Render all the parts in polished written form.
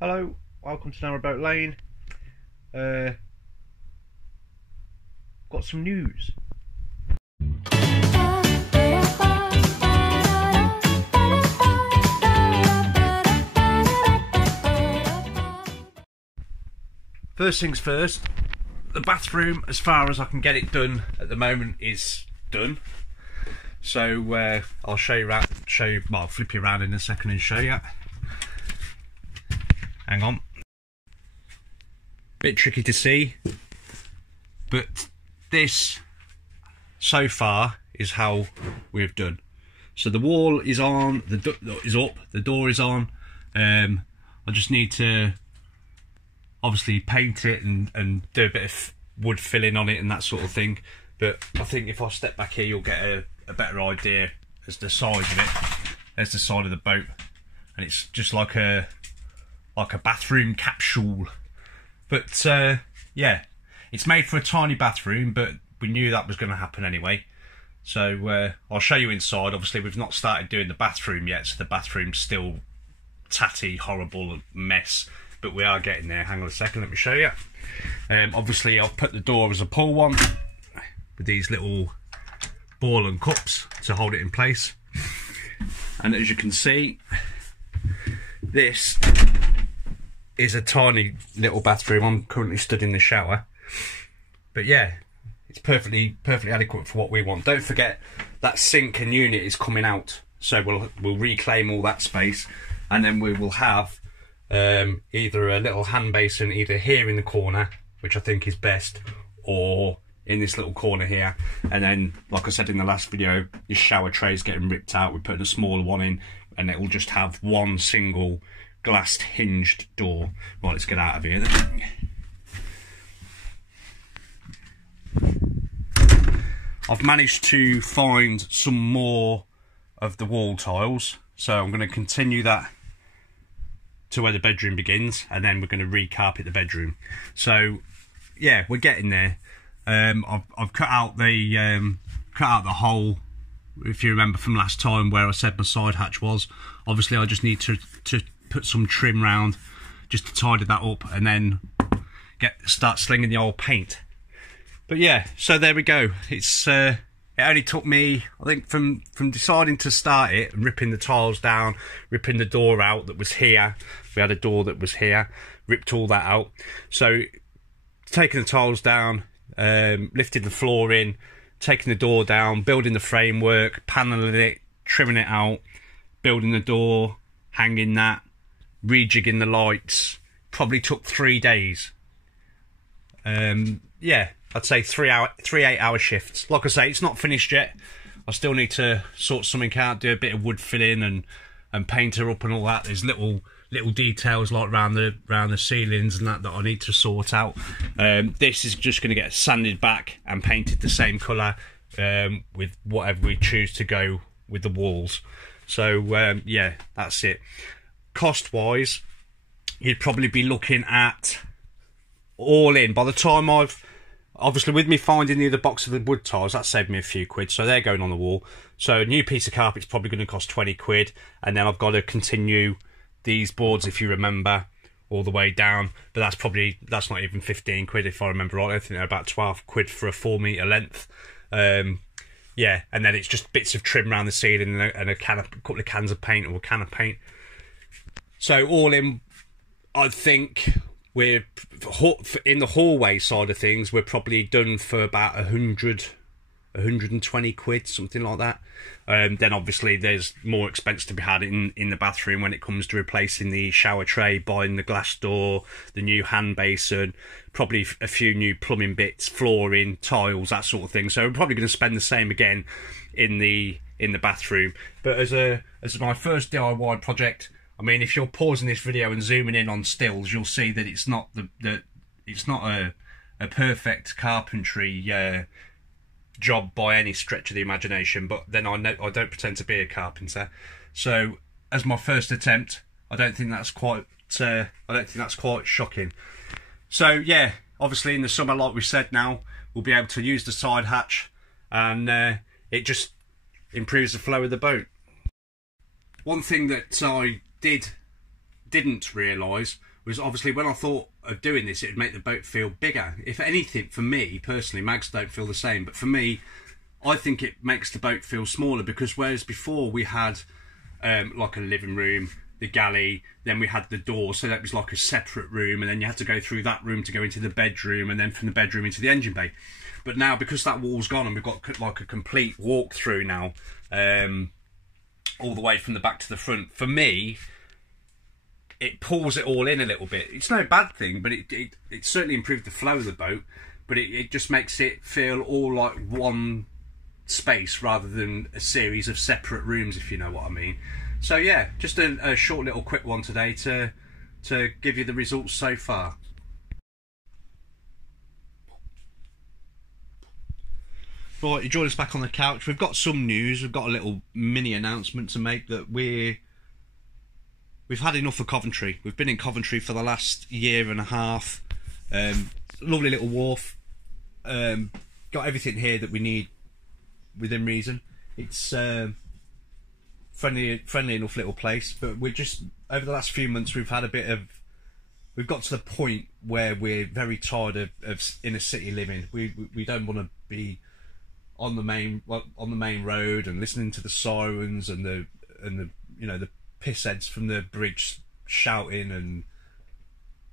Hello, welcome to Narrowboat Lane. Got some news. First things first, the bathroom, as far as I can get it done at the moment, is done. So I'll show you around, well, I'll flip you around in a second and show you. Hang on. Bit tricky to see, but this so far is how we've done. So the wall is on, the is up, the door is on. I just need to obviously paint it and do a bit of wood filling on it and that sort of thing. But I think if I step back here, you'll get a better idea as the size of it. There's the side of the boat, and it's just like a bathroom capsule. But yeah, it's made for a tiny bathroom, but we knew that was going to happen anyway. So I'll show you inside. Obviously we've not started doing the bathroom yet, so the bathroom's still tatty, horrible mess, but we are getting there. Hang on a second, let me show you. Obviously I've put the door as a pull one with these little ball and cups to hold it in place, and as you can see, this is a tiny little bathroom. I'm currently stood in the shower, but yeah, it's perfectly adequate for what we want. Don't forget that sink and unit is coming out, so we'll reclaim all that space, and then we will have either a little hand basin either here in the corner, which I think is best, or in this little corner here. And then, like I said in the last video, this shower tray is getting ripped out. We're putting a smaller one in, and it will just have one single glassed hinged door. Right, let's get out of here then. I've managed to find some more of the wall tiles, so I'm going to continue that to where the bedroom begins, and then we're going to recarpet the bedroom. So yeah, we're getting there. I've cut out the hole, if you remember from last time, where I said my side hatch was. Obviously I just need to put some trim round just to tidy that up, and then start slinging the old paint. But yeah, so there we go. It's it only took me, I think, from deciding to start it, ripping the tiles down, ripping the door out that was here. We had a door that was here, ripped all that out. So taking the tiles down, lifting the floor in, taking the door down, building the framework, paneling it, trimming it out, building the door, hanging that, rejigging the lights, probably took 3 days. Yeah, I'd say 3 8-hour shifts. Like I say, it's not finished yet. I still need to sort something out, do a bit of wood filling and paint her up and all that. There's little details like around the ceilings and that I need to sort out. This is just going to get sanded back and painted the same colour with whatever we choose to go with the walls. So yeah, that's it. Cost wise, you'd probably be looking at, all in, by the time obviously with me finding the other box of the wood tiles, that saved me a few quid, so they're going on the wall. So a new piece of carpet's probably going to cost 20 quid, and then I've got to continue these boards, if you remember, all the way down, but that's not even 15 quid if I remember right. I think they're about 12 quid for a 4 metre length. Yeah, and then it's just bits of trim around the ceiling and a couple of cans of paint, or a can of paint. So all in, I think we're in the hallway side of things, we're probably done for about 120 quid, something like that. Then obviously there's more expense to be had in the bathroom when it comes to replacing the shower tray, buying the glass door, the new hand basin, probably a few new plumbing bits, flooring, tiles, that sort of thing. So we're probably going to spend the same again in the bathroom. But as my first DIY project, I mean, if you're pausing this video and zooming in on stills, you'll see that it's not it's not a perfect carpentry job by any stretch of the imagination. But then I don't pretend to be a carpenter, so as my first attempt, I don't think that's quite shocking. So yeah, obviously in the summer, like we said, now we'll be able to use the side hatch, and it just improves the flow of the boat. One thing that I did didn't realise was obviously when I thought of doing this, it would make the boat feel bigger. If anything, for me personally, Mags don't feel the same, but for me, I think it makes the boat feel smaller, because whereas before we had like a living room, the galley, then we had the door, so that was like a separate room, and then you had to go through that room to go into the bedroom, and then from the bedroom into the engine bay. But now, because that wall's gone and we've got like a complete walk through now, all the way from the back to the front, for me, it pulls it all in a little bit. It's no bad thing, but it certainly improved the flow of the boat, but it just makes it feel all like one space rather than a series of separate rooms, if you know what I mean. So yeah, just a short little quick one today to give you the results so far. Right, you join us back on the couch. We've got some news. We've got a little mini announcement to make that we've had enough of Coventry. We've been in Coventry for the last year and a half. Lovely little wharf. Got everything here that we need within reason. It's friendly enough little place, but we're just, over the last few months, we've got to the point where we're very tired of inner city living. We don't want to be on the main road and listening to the sirens and the the piss heads from the bridge shouting and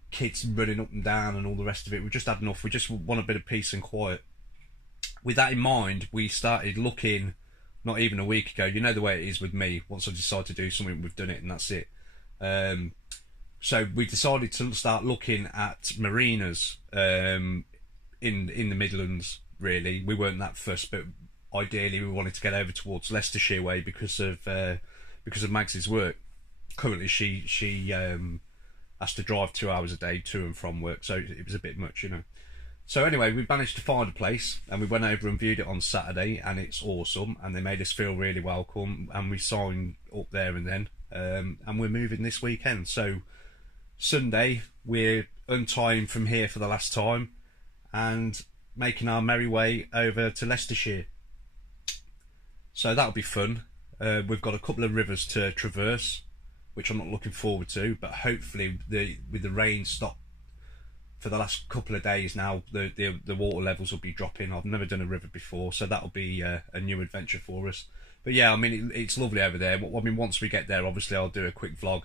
kids running up and down and all the rest of it. We've just had enough. We just want a bit of peace and quiet. With that in mind, we started looking not even a week ago. You know the way it is with me. Once I decide to do something, we've done it and that's it. So we decided to start looking at marinas in the Midlands. Really, we weren't that fussed, but ideally we wanted to get over towards Leicestershire way because of Mags's work. Currently, she has to drive 2 hours a day to and from work, so it was a bit much, you know. So anyway, we managed to find a place, and we went over and viewed it on Saturday, and it's awesome, and they made us feel really welcome, and we signed up there and then, and we're moving this weekend. So Sunday, we're untying from here for the last time, and making our merry way over to Leicestershire. So that'll be fun. We've got a couple of rivers to traverse, which I'm not looking forward to, but hopefully with the rain stopped for the last couple of days now, the water levels will be dropping. I've never done a river before, so that'll be a new adventure for us. But yeah, I mean, it's lovely over there. I mean, once we get there, obviously I'll do a quick vlog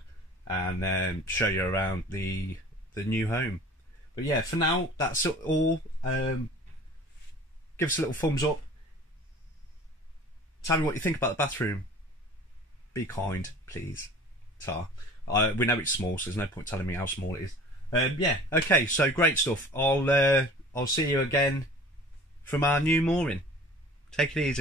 and show you around the new home. But yeah, for now, that's all. Give us a little thumbs up. Tell me what you think about the bathroom. Be kind, please. We know it's small, so there's no point telling me how small it is. Yeah, okay, so great stuff. I'll see you again from our new mooring. Take it easy.